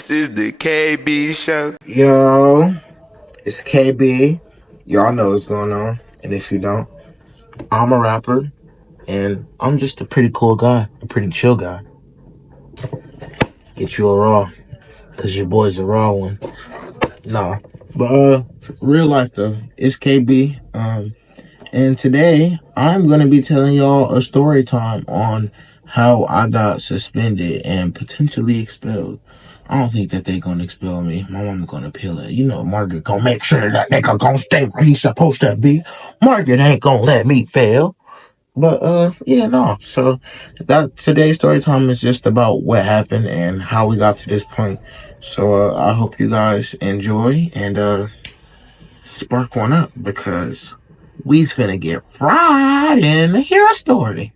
This is the KB show. Yo, it's KB. Y'all know what's going on. And if you don't, I'm a rapper. And I'm just a pretty cool guy. A pretty chill guy. Get you a raw. Because your boy's a raw one. Nah. But, real life though. It's KB. And today, I'm going to be telling y'all a story time on how I got suspended and potentially expelled. I don't think that they gonna expel me. My mama gonna appeal it. You know, Margaret gonna make sure that nigga gonna stay where he's supposed to be. Margaret ain't gonna let me fail. But, yeah, no. So, that today's story time is just about what happened and how we got to this point. So, I hope you guys enjoy and, spark one up because we's finna get fried and hear a story.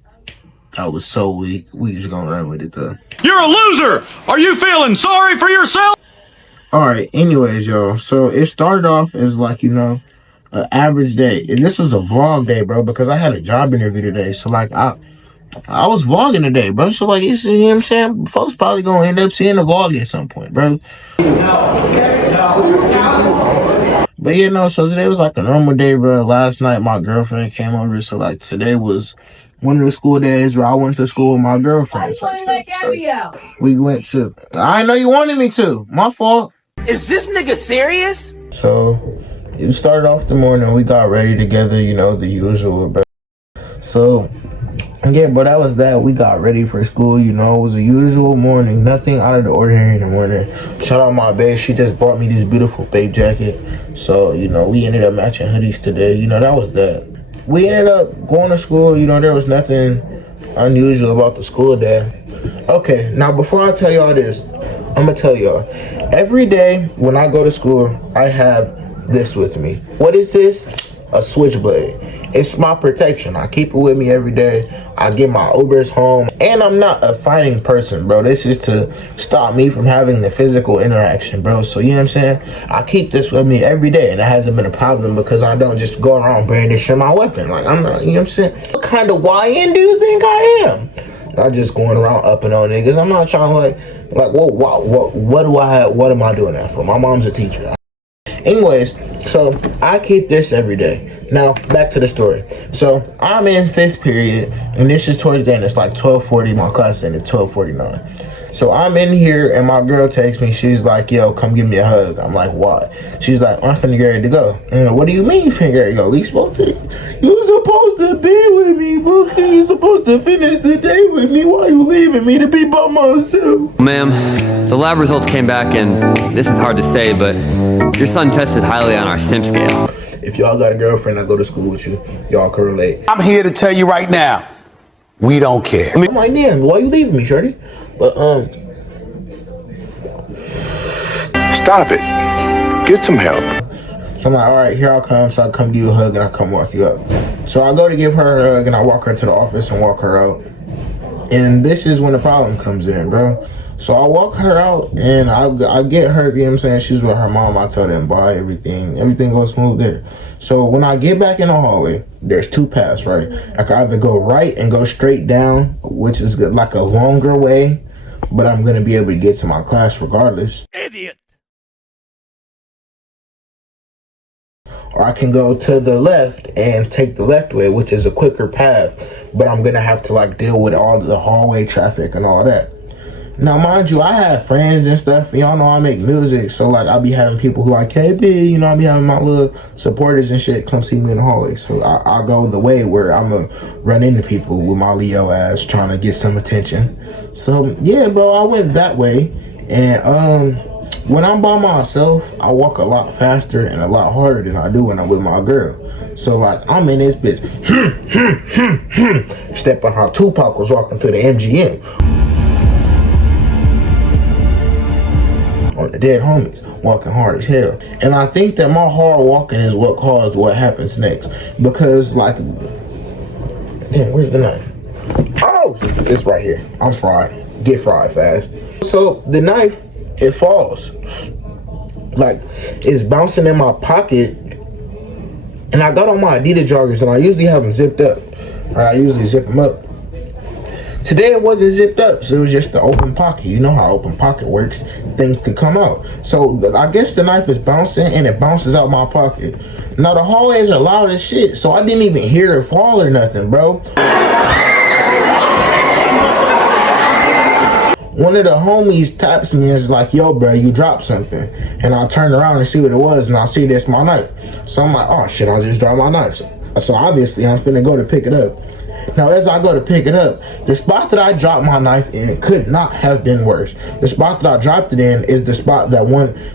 That was so weak. We just gonna run with it though. You're a loser! Are you feeling sorry for yourself? Alright, anyways, y'all. So it started off as like, you know, an average day. And this was a vlog day, bro, because I had a job interview today. So like I was vlogging today, bro. So like you know what I'm saying? Folks probably gonna end up seeing the vlog at some point, bro. But you know, so today was like a normal day, bro. Last night my girlfriend came over, so like today was one of the school days where I went to school with my girlfriend. So we went to. I know you wanted me to. My fault. Is this nigga serious? So it started off the morning. We got ready together. You know, the usual, bro. So yeah, but that was that. We got ready for school. You know, it was a usual morning. Nothing out of the ordinary in the morning. Shout out my babe. She just bought me this beautiful babe jacket. So you know, we ended up matching hoodies today. You know, that was that. We ended up going to school. You know, there was nothing unusual about the school day. Okay, now before I tell y'all this, I'm going to tell y'all. Every day when I go to school, I have this with me. What is this? A switchblade. It's my protection. I keep it with me every day. I get my Ubers home. And I'm not a fighting person, bro. This is to stop me from having the physical interaction, bro. So, you know what I'm saying? I keep this with me every day. And it hasn't been a problem because I don't just go around brandishing my weapon. Like, I'm not, you know what I'm saying? What kind of YN do you think I am? Not just going around upping on niggas. I'm not trying to what am I doing that for? My mom's a teacher. Anyways, so I keep this every day. Now, back to the story. So, I'm in 5th period, and this is towards the end. It's like 12:40. My class ended at 12:49. So, I'm in here, and my girl texts me. She's like, yo, come give me a hug. I'm like, why? She's like, I'm finna get ready to go. I'm like, what do you mean you finna get ready to go? You supposed to be with me, bro. You supposed to finish the day with me. Why you leaving me to be by myself? Ma'am, the lab results came back, and this is hard to say, but your son tested highly on our SIMP scale. If y'all got a girlfriend that go to school with you, y'all can relate. I'm here to tell you right now, we don't care. I'm like, damn, why you leaving me, shorty? But, Stop it. Get some help. so I'm like, all right, here I come. So I come give you a hug and I come walk you up. So I go to give her a hug and I walk her to the office and walk her out. And this is when the problem comes in, bro. So I walk her out and I get her, you know what I'm saying? She's with her mom. I tell them bye, everything goes smooth there. So when I get back in the hallway, there's 2 paths, right? I can either go right and go straight down, which is like a longer way, but I'm going to be able to get to my class regardless. Idiot! Or I can go to the left and take the left way, which is a quicker path, but I'm going to have to like deal with all the hallway traffic and all that. Now, mind you, I have friends and stuff. And y'all know I make music, so like I'll be having people who like KB, you know, I'll be having my little supporters and shit come see me in the hallway. So I go the way where I'm gonna run into people with my Leo ass trying to get some attention. So yeah, bro, I went that way. And when I'm by myself, I walk a lot faster and a lot harder than I do when I'm with my girl. So like I'm in this bitch, stepping how Tupac was walking through the MGM. On the dead homies, walking hard as hell. And I think that my hard walking is what caused what happens next. Because like, damn, where's the knife? Oh, it's right here. I'm fried. Get fried fast. So the knife, it falls. Like, it's bouncing in my pocket. And I got on my Adidas joggers and I usually have them zipped up. I usually zip them up. Today it wasn't zipped up, so it was just the open pocket. You know how open pocket works. Things could come out. So I guess the knife is bouncing and it bounces out my pocket. Now the hallways are loud as shit, so I didn't even hear it fall or nothing, bro. One of the homies taps me and is like, yo, bro, you dropped something. And I'll turn around and see what it was, and I'll see that's my knife. So I'm like, oh shit, I'll just drop my knife. So obviously I'm finna go to pick it up. Now as I go to pick it up, the spot that I dropped my knife in could not have been worse. The spot that I dropped it in is the spot that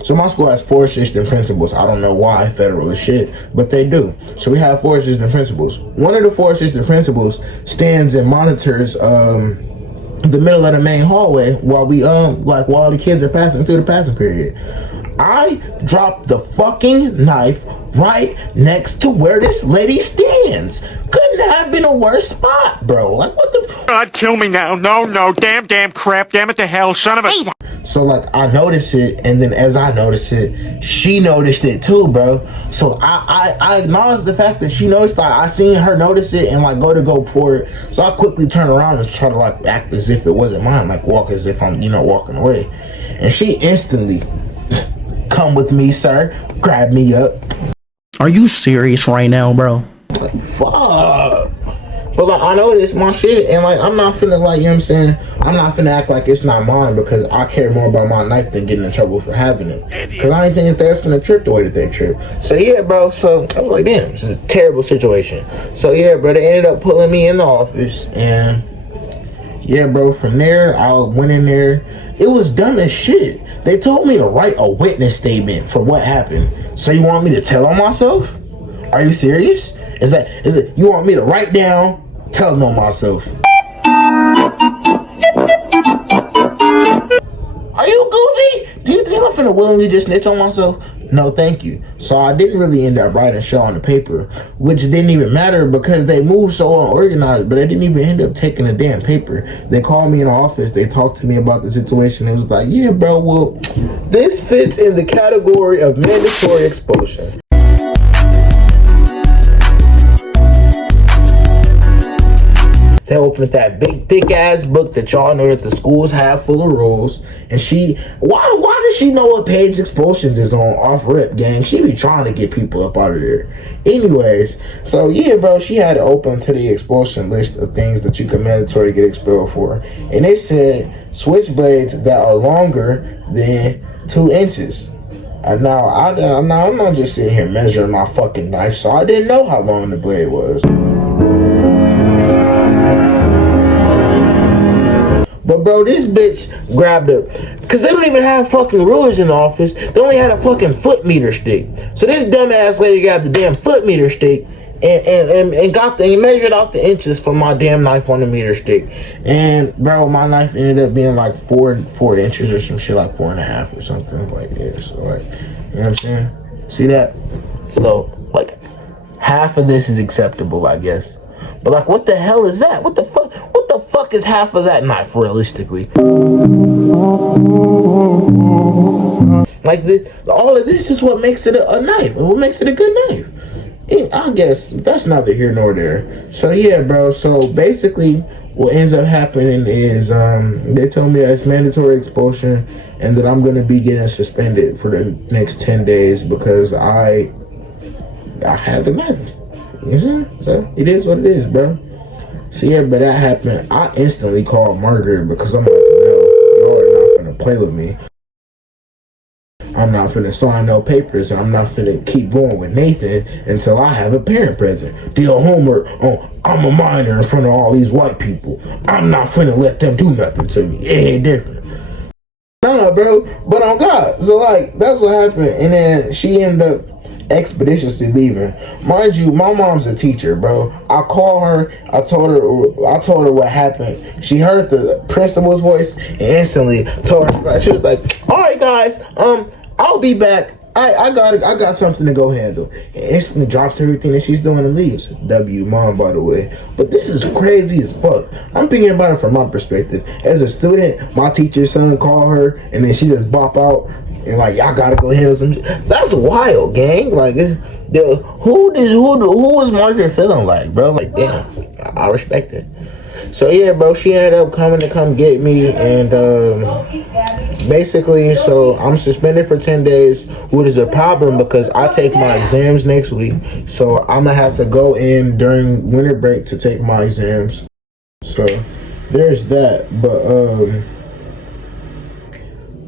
so my school has 4 assistant principals. I don't know why, federal as shit, but they do. So we have 4 assistant principals. One of the 4 assistant principals stands and monitors the middle of the main hallway while while the kids are passing through the passing period. I dropped the fucking knife right next to where this lady stands. Couldn't have been a worse spot, bro. Like, what the God, kill me now. No, damn crap, damn it to hell, son of a... So, like, I noticed it, and then as I noticed it, she noticed it too, bro. So, I acknowledged the fact that she noticed, like, I seen her notice it and, like, go for it. So, I quickly turn around and try to, like, act as if it wasn't mine, like, walk as if I'm, walking away. And she instantly, come with me, sir, grab me up. Are you serious right now, bro? Like, fuck. But like, I know it's my shit, and like, I'm not finna, like, you know what I'm saying, I'm not finna act like it's not mine, because I care more about my knife than getting in trouble for having it. Because I ain't think that's finna trip the way that they trip. So yeah, bro, so I was like, damn, this is a terrible situation. So yeah, bro, they ended up pulling me in the office, and yeah, bro, from there, I went in there. It was dumb as shit. They told me to write a witness statement for what happened. So you want me to tell on myself? Are you serious? Is it you want me to write down, tell on myself? Are you goofy? Do you think I'm finna willingly just snitch on myself? No, thank you. So I didn't really end up writing shit on the paper, which didn't even matter because they moved so unorganized, but I didn't even end up taking a damn paper. They called me in the office. They talked to me about the situation. It was like, yeah, bro, well, this fits in the category of mandatory expulsion. They opened that big, thick ass book that y'all know that the schools have full of rules. And why does she know what page expulsions is on off rip, gang? She be trying to get people up out of there. Anyways, so yeah, bro, she had to open to the expulsion list of things that you can mandatory get expelled for. And they said switchblades that are longer than 2 inches. And now, I'm not just sitting here measuring my fucking knife, so I didn't know how long the blade was. But bro, this bitch grabbed it, because they don't even have fucking rulers in the office. They only had a fucking foot meter stick. So this dumbass lady grabbed the damn foot meter stick and measured out the inches for my damn knife on the meter stick. And bro, my knife ended up being like 4 inches or some shit, like 4.5 or something like this. So like, you know what I'm saying? See that? So like, half of this is acceptable, I guess. But like, what the hell is that? What the fuck is half of that knife, realistically? Like, all of this is what makes it a knife. What makes it a good knife? I guess that's neither here nor there. So yeah, bro. So basically, what ends up happening is they told me that it's mandatory expulsion and that I'm gonna be getting suspended for the next 10 days because I had the knife. You know what I'm saying? So it is what it is, bro. So yeah, but that happened. I instantly called Margaret because I'm like, no, y'all are not gonna play with me. I'm not finna sign no papers, and I'm not finna keep going with Nathan until I have a parent present. Do your homework on I'm a minor in front of all these white people. I'm not finna let them do nothing to me. It ain't different. Nah, bro, but on God. So like, that's what happened, and then she ended up expeditiously leaving. Mind you, my mom's a teacher, bro. I called her, I told her what happened. She heard the principal's voice and instantly told her. She was like, all right guys, I'll be back. I got something to go handle. And instantly drops everything that she's doing and leaves. W mom, by the way. But this is crazy as fuck. I'm thinking about it from my perspective. As a student, my teacher's son called her and then she just bop out and like, y'all gotta go handle some shit. That's wild, gang. Like, who was Margaret feeling like, bro? Like, damn, I respect it. So yeah, bro, she ended up coming to come get me, and basically, so I'm suspended for 10 days, which is a problem because I take my exams next week. So I'm gonna have to go in during winter break to take my exams. So there's that. But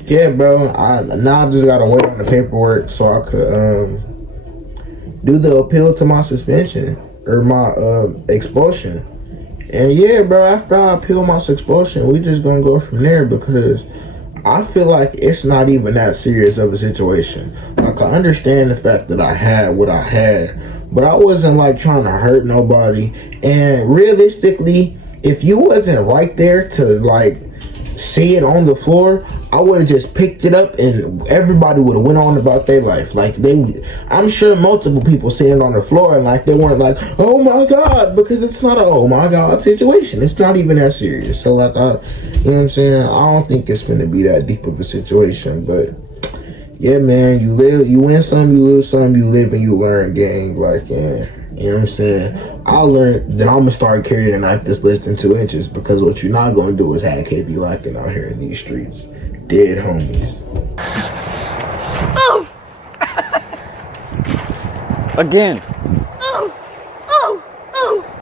yeah, bro, I just gotta wait on the paperwork so I could do the appeal to my suspension or my expulsion. And yeah, bro, after I appeal my expulsion, we just gonna go from there because I feel like it's not even that serious of a situation. Like, I understand the fact that I had what I had, but I wasn't like trying to hurt nobody. And realistically, if you wasn't right there to like see it on the floor, I would have just picked it up and everybody would have went on about their life. Like, I'm sure multiple people seen it on the floor and like they weren't like, oh my god, because it's not a oh my god situation. It's not even that serious. So like, you know what I'm saying? I don't think it's finna be that deep of a situation. But yeah, man, you win some, you lose some, you live and you learn, gang. Like, and you know what I'm saying? I learned that I'm gonna start carrying a knife that's less than 2 inches, because what you're not gonna do is have KB locking out here in these streets. Dead homies. Again.